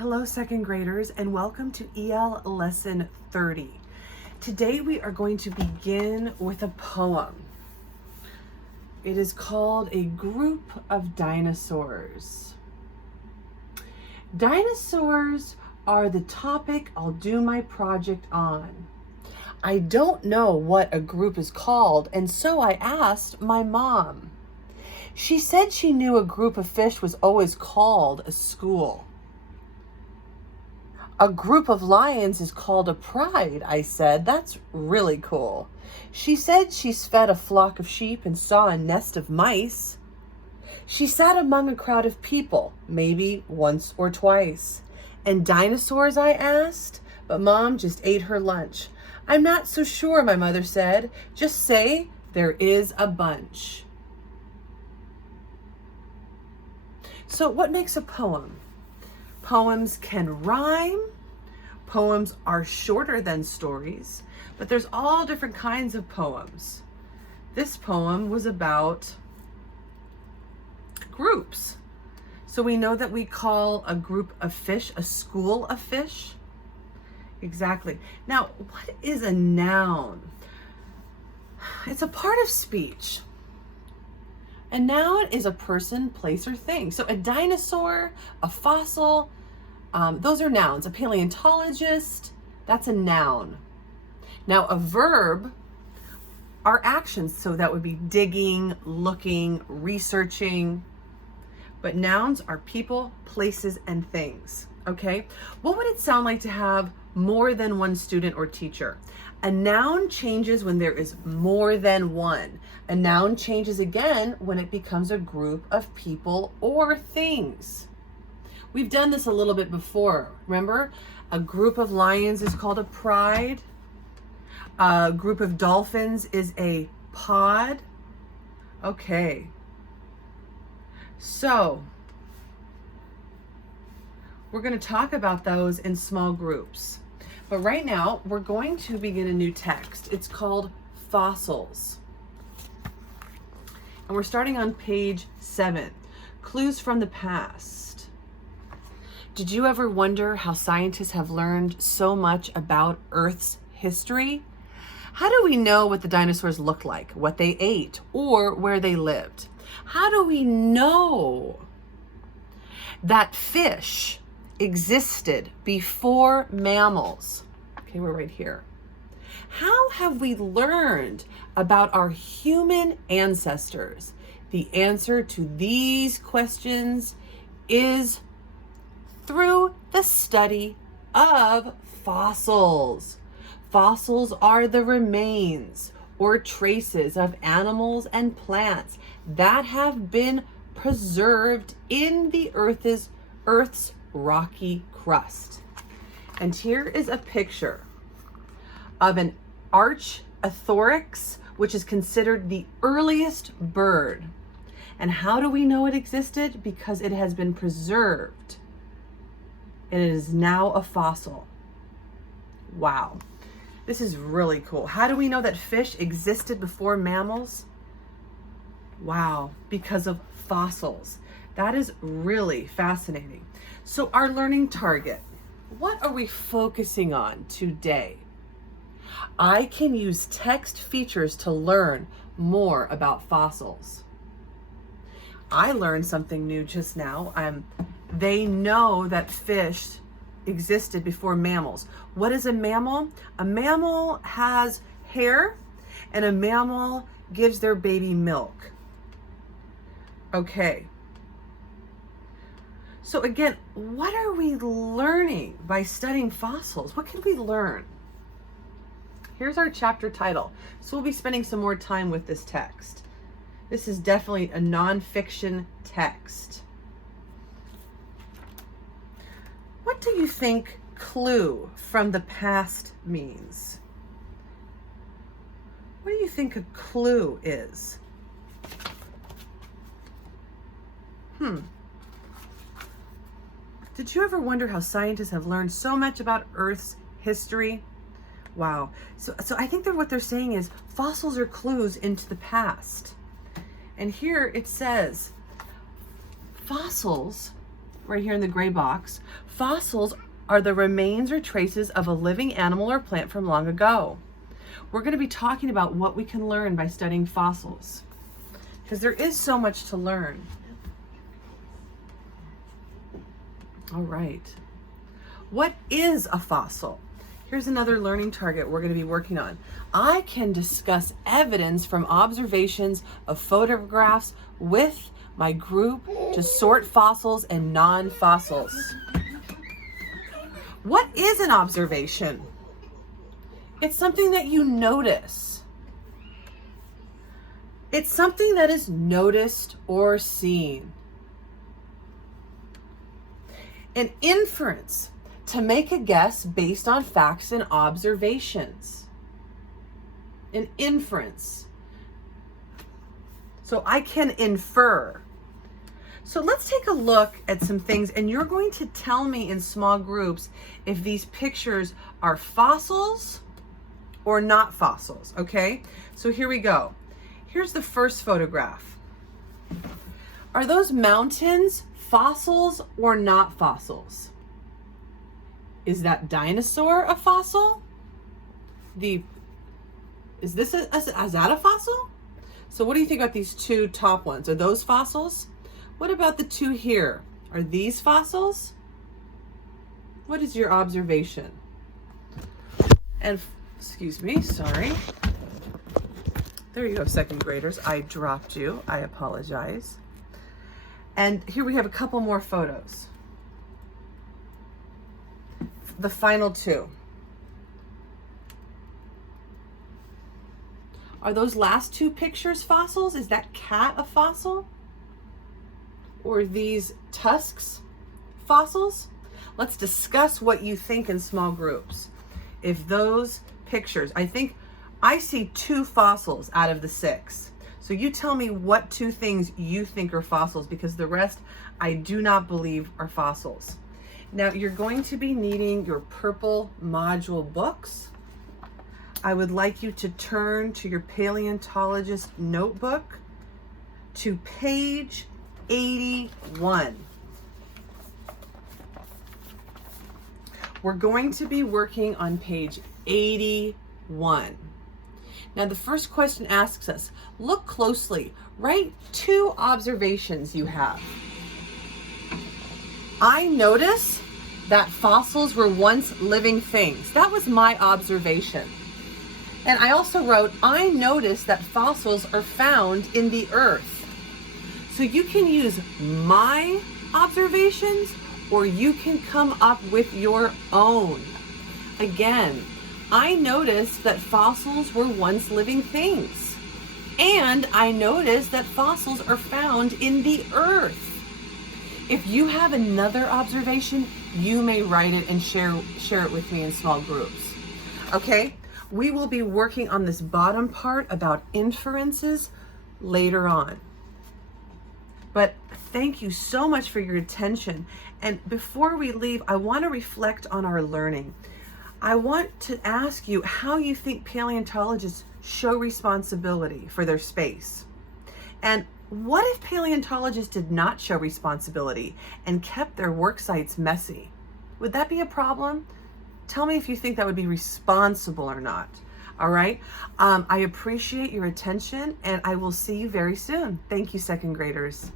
Hello, second graders, and welcome to EL Lesson 30. Today we are going to begin with a poem. It is called A Group of Dinosaurs. Dinosaurs are the topic I'll do my project on. I don't know what a group is called, and so I asked my mom. She said she knew a group of fish was always called a school. A group of lions is called a pride, I said. That's really cool. She said she's fed a flock of sheep and saw a nest of mice. She sat among a crowd of people, maybe once or twice. And dinosaurs, I asked, but Mom just ate her lunch. I'm not so sure, my mother said. Just say there is a bunch. So what makes a poem? Poems can rhyme. Poems are shorter than stories, but there's all different kinds of poems. This poem was about groups. So we know that we call a group of fish a school of fish. Exactly. Now, what is a noun? It's a part of speech. A noun is a person, place, or thing. So a dinosaur, a fossil, those are nouns. A paleontologist, that's a noun. Now a verb are actions. So that would be digging, looking, researching. But nouns are people, places, and things. Okay? What would it sound like to have more than one student or teacher? A noun changes when there is more than one. A noun changes again when it becomes a group of people or things. We've done this a little bit before. Remember? A group of lions is called a pride. A group of dolphins is a pod. Okay. So, we're going to talk about those in small groups. But right now, we're going to begin a new text. It's called Fossils. And we're starting on page 7, Clues from the Past. Did you ever wonder how scientists have learned so much about Earth's history? How do we know what the dinosaurs looked like, what they ate, or where they lived? How do we know that fish existed before mammals? Okay, we're right here. How have we learned about our human ancestors? The answer to these questions is through the study of fossils. Fossils are the remains or traces of animals and plants that have been preserved in the Earth's rocky crust. And here is a picture of an Archaeopteryx, which is considered the earliest bird. And how do we know it existed? Because it has been preserved. And it is now a fossil. Wow. This is really cool. How do we know that fish existed before mammals? Wow, because of fossils. That is really fascinating. So our learning target, what are we focusing on today? I can use text features to learn more about fossils. I learned something new just now. They know that fish existed before mammals. What is a mammal? A mammal has hair, and a mammal gives their baby milk. Okay. So again, what are we learning by studying fossils? What can we learn? Here's our chapter title. So we'll be spending some more time with this text. This is definitely a nonfiction text. What do you think clue from the past means? What do you think a clue is? Did you ever wonder how scientists have learned so much about Earth's history? Wow. So I think that what they're saying is fossils are clues into the past. And here it says fossils right here in the gray box, fossils are the remains or traces of a living animal or plant from long ago. We're going to be talking about what we can learn by studying fossils, because there is so much to learn. All right. What is a fossil? Here's another learning target we're going to be working on. I can discuss evidence from observations of photographs with my group to sort fossils and non-fossils. What is an observation? It's something that you notice. It's something that is noticed or seen. An inference, to make a guess based on facts and observations. An inference. So I can infer. So let's take a look at some things, and you're going to tell me in small groups if these pictures are fossils or not fossils, okay? So here we go. Here's the first photograph. Are those mountains fossils or not fossils? Is that dinosaur a fossil? Is that a fossil? So what do you think about these two top ones? Are those fossils? What about the two here? Are these fossils? What is your observation? And excuse me, sorry. There you go, second graders. I dropped you. I apologize. And here we have a couple more photos. The final two. Are those last two pictures fossils? Is that cat a fossil? Or these tusks fossils? Let's discuss what you think in small groups. If those pictures, I see 2 fossils out of the 6. So you tell me what 2 things you think are fossils, because the rest I do not believe are fossils. Now you're going to be needing your purple module books. I would like you to turn to your paleontologist notebook to page 81. We're going to be working on page 81. Now the first question asks us, look closely, write 2 observations you have. I notice that fossils were once living things. That was my observation. And I also wrote, I noticed that fossils are found in the earth. So you can use my observations, or you can come up with your own. Again, I noticed that fossils were once living things. And I noticed that fossils are found in the earth. If you have another observation, you may write it and share it with me in small groups. Okay? We will be working on this bottom part about inferences later on. But thank you so much for your attention. And before we leave, I want to reflect on our learning. I want to ask you how you think paleontologists show responsibility for their space. And what if paleontologists did not show responsibility and kept their work sites messy? Would that be a problem? Tell me if you think that would be responsible or not. All right. I appreciate your attention, and I will see you very soon. Thank you, second graders.